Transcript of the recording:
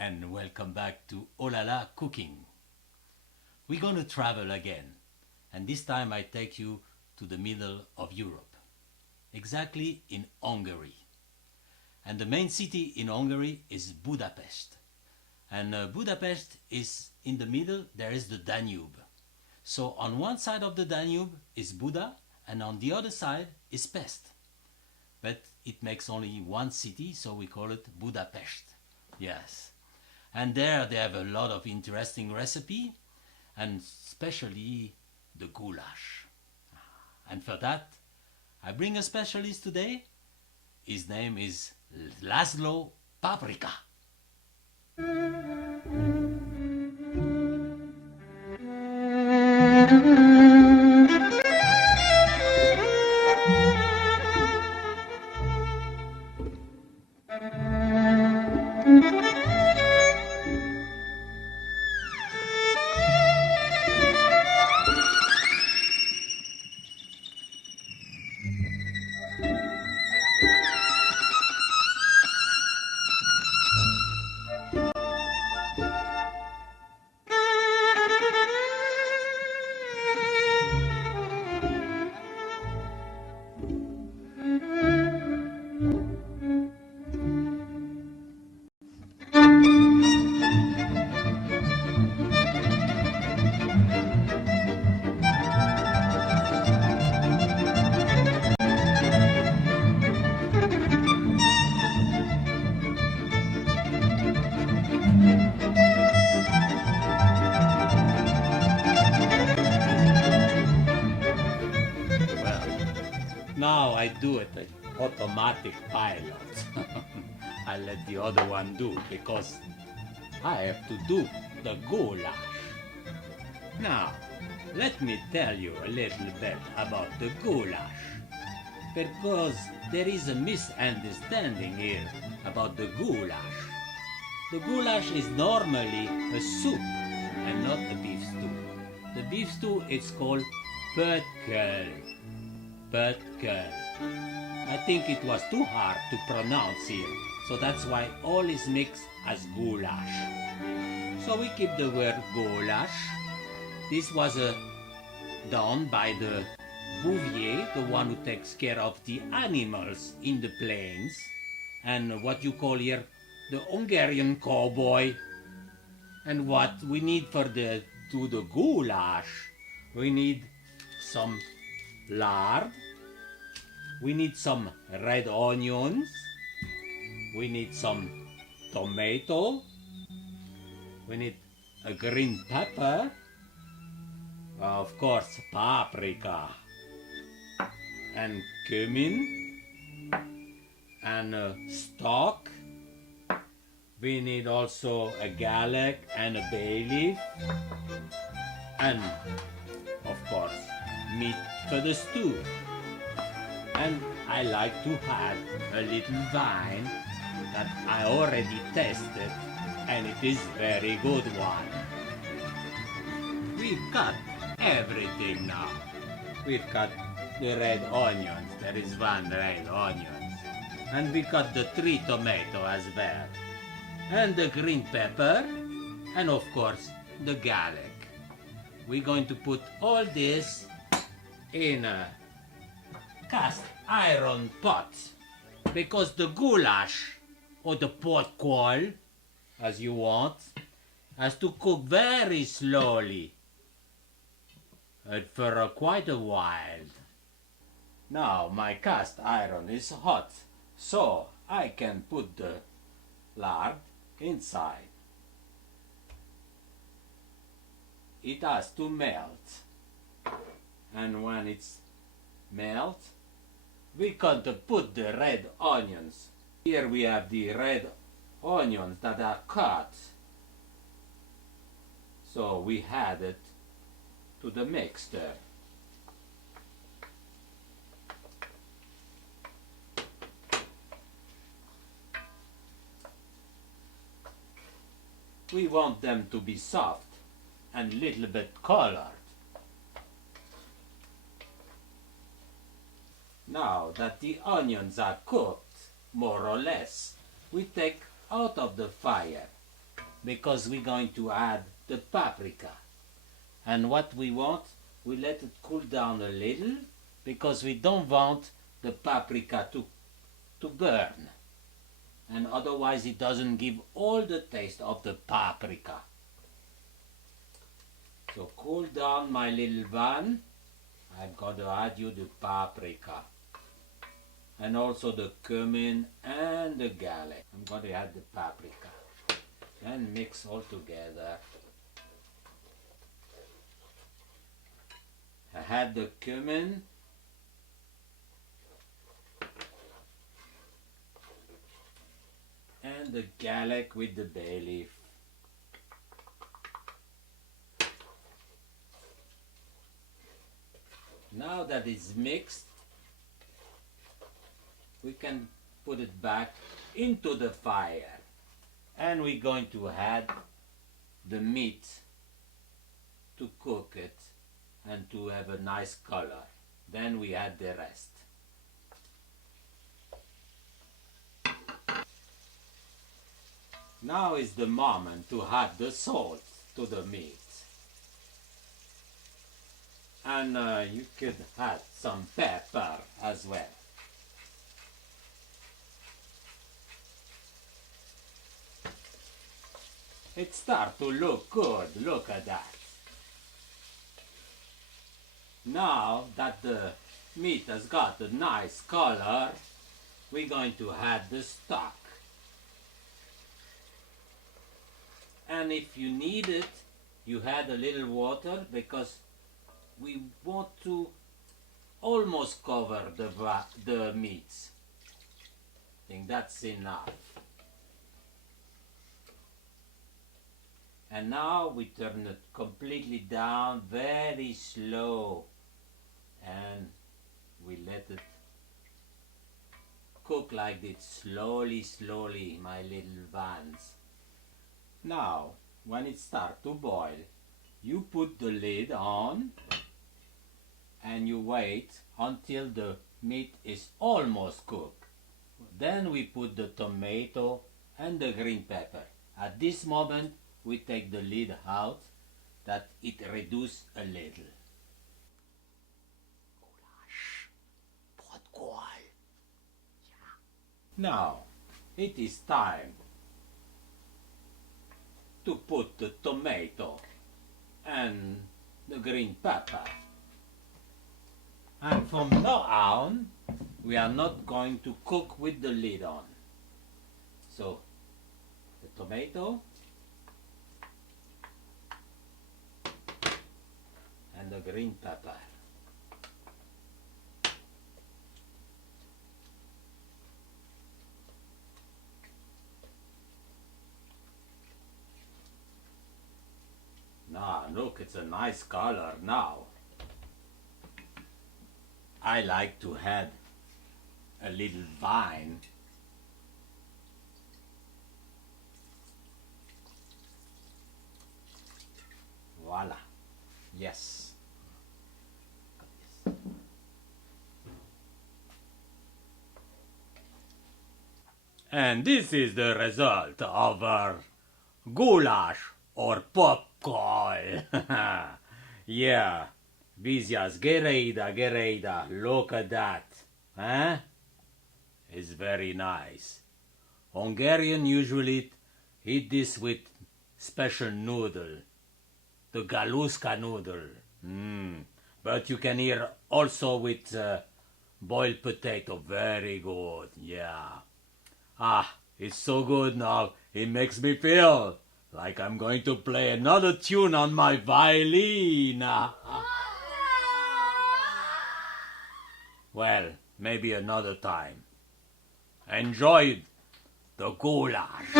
and welcome back to Oh La La Cooking. We're going to travel again, and this time I take you to the middle of Europe, exactly in Hungary. And the main city in Hungary is Budapest. And Budapest is in the middle, there is the Danube. So on one side of the Danube is Buda, and on the other side is Pest. But it makes only one city, so we call it Budapest. Yes. And there they have a lot of interesting recipe, and especially the goulash. And for that, I bring a specialist today. His name is Laszlo Paprika. Now I do it like automatic pilot. I let the other one do because I have to do the goulash. Now, let me tell you a little bit about the goulash, because there is a misunderstanding here about the goulash. The goulash is normally a soup and not a beef stew. The beef stew is called pötköl. Pötköl. I think it was too hard to pronounce here, so that's why all is mixed as goulash. So we keep the word goulash. This was done by the bouvier, the one who takes care of the animals in the plains, and what you call here the Hungarian cowboy. And what we need for the goulash, we need some lard, we need some red onions, we need some tomato, we need a green pepper, of course paprika, and cumin, and stock. We need also a garlic and a bay leaf, and of course meat for the stew. And I like to add a little wine that I already tasted, and it is very good one. We've got everything now. We've got the red onions, there is one red onion, and we got the 3 tomato as well, and the green pepper, and of course the garlic. We're going to put all this in a cast iron pot, because the goulash, or the pötköl as you want, has to cook very slowly for quite a while. Now my cast iron is hot, so I can put the lard inside. It has to melt, and when it's melt, we got to put the red onions. Here we have the red onions that are cut, so we add it to the mixture. We want them to be soft and little bit colored. Now that the onions are cooked, more or less, we take out of the fire because we're going to add the paprika. And what we want, we let it cool down a little because we don't want the paprika to burn. And otherwise it doesn't give all the taste of the paprika. So cool down my little van. I'm going to add you the paprika. And also the cumin and the garlic. I'm going to add the paprika. And mix all together. I add the cumin. And the garlic with the bay leaf. Now that it's mixed, we can put it back into the fire. And we're going to add the meat to cook it and to have a nice color. Then we add the rest. Now is the moment to add the salt to the meat. And you could add some pepper as well. It starts to look good, look at that. Now that the meat has got a nice color, we're going to add the stock. And if you need it, you add a little water because we want to almost cover the meats. I think that's enough. And now we turn it completely down, very slow. And we let it cook like this, slowly, slowly, my little vans. Now, when it starts to boil, you put the lid on and you wait until the meat is almost cooked. Then we put the tomato and the green pepper. At this moment, we take the lid out that it reduces a little. Goulash, potkool. Now, it is time to put the tomato and the green pepper. And from now on, we are not going to cook with the lid on. So, the tomato and the green pepper. Now, look, it's a nice color now. I like to add a little wine. Voila. Yes. And this is the result of our goulash or popcorn. Yeah. Vizias, gereida, look at that. Huh? It's very nice. Hungarian usually eat this with special noodle. The galuska noodle. But you can eat also with boiled potato. Very good. Yeah. Ah, it's so good now. It makes me feel like I'm going to play another tune on my violin. Well, maybe another time. Enjoy the goulash.